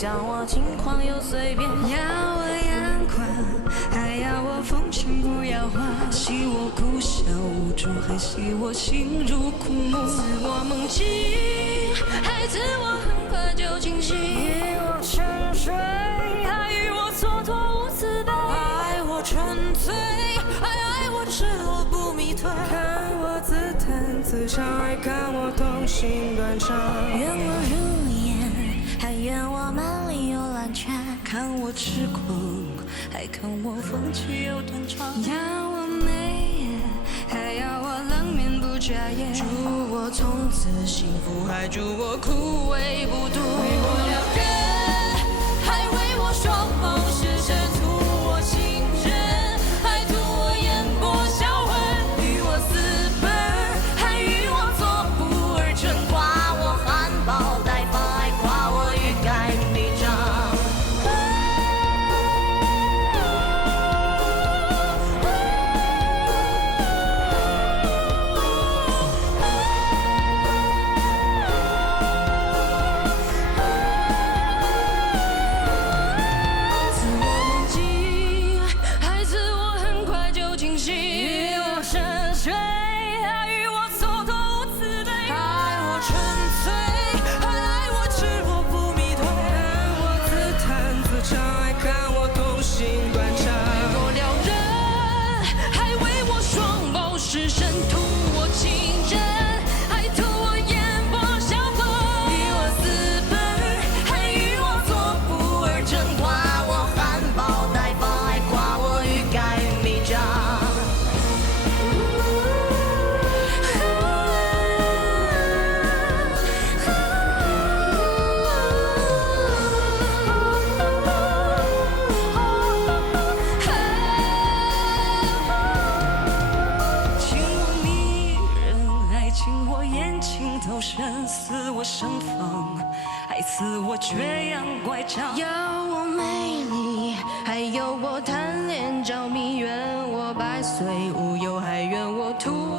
叫我轻狂又随便，要我阳光，还要我风情不摇晃，戏我哭笑无助，还戏我心如枯木，自我梦境，还自我很快就清醒，与我沉睡，还与我蹉跎无慈悲，爱我纯粹，爱我赤裸不迷退，看我自弹自唱，还看我痛心断肠，愿我如烟，还愿我满里有蓝泉，看我痴狂，还看我风趣又断肠，要我美艳，还要我冷面不眨眼，祝我从此幸福，还祝我枯萎不渡，为我撩人，还为我双眸失神，图我情人，还图我眼波销魂，与我私奔，还与我做不二臣，夸我含苞待放，还夸我欲盖弥彰。自我梦境，还自我很快就清醒，与我深邃，还与我蹉跎无慈悲，爱我纯粹，爱我赤裸不迷退，看我自弹自唱，还看我痛心断肠，为我撩人，还为我双眸失神，图我情人，还图我眼波销魂，与我私奔，还与我做不二臣，夸我含苞待放，还夸我欲盖弥彰。情我迷人，还情我眼睛投身，似我盛放，还似我缺氧乖张，要我美丽，还有我贪恋着迷，愿我百岁无忧，还愿我徒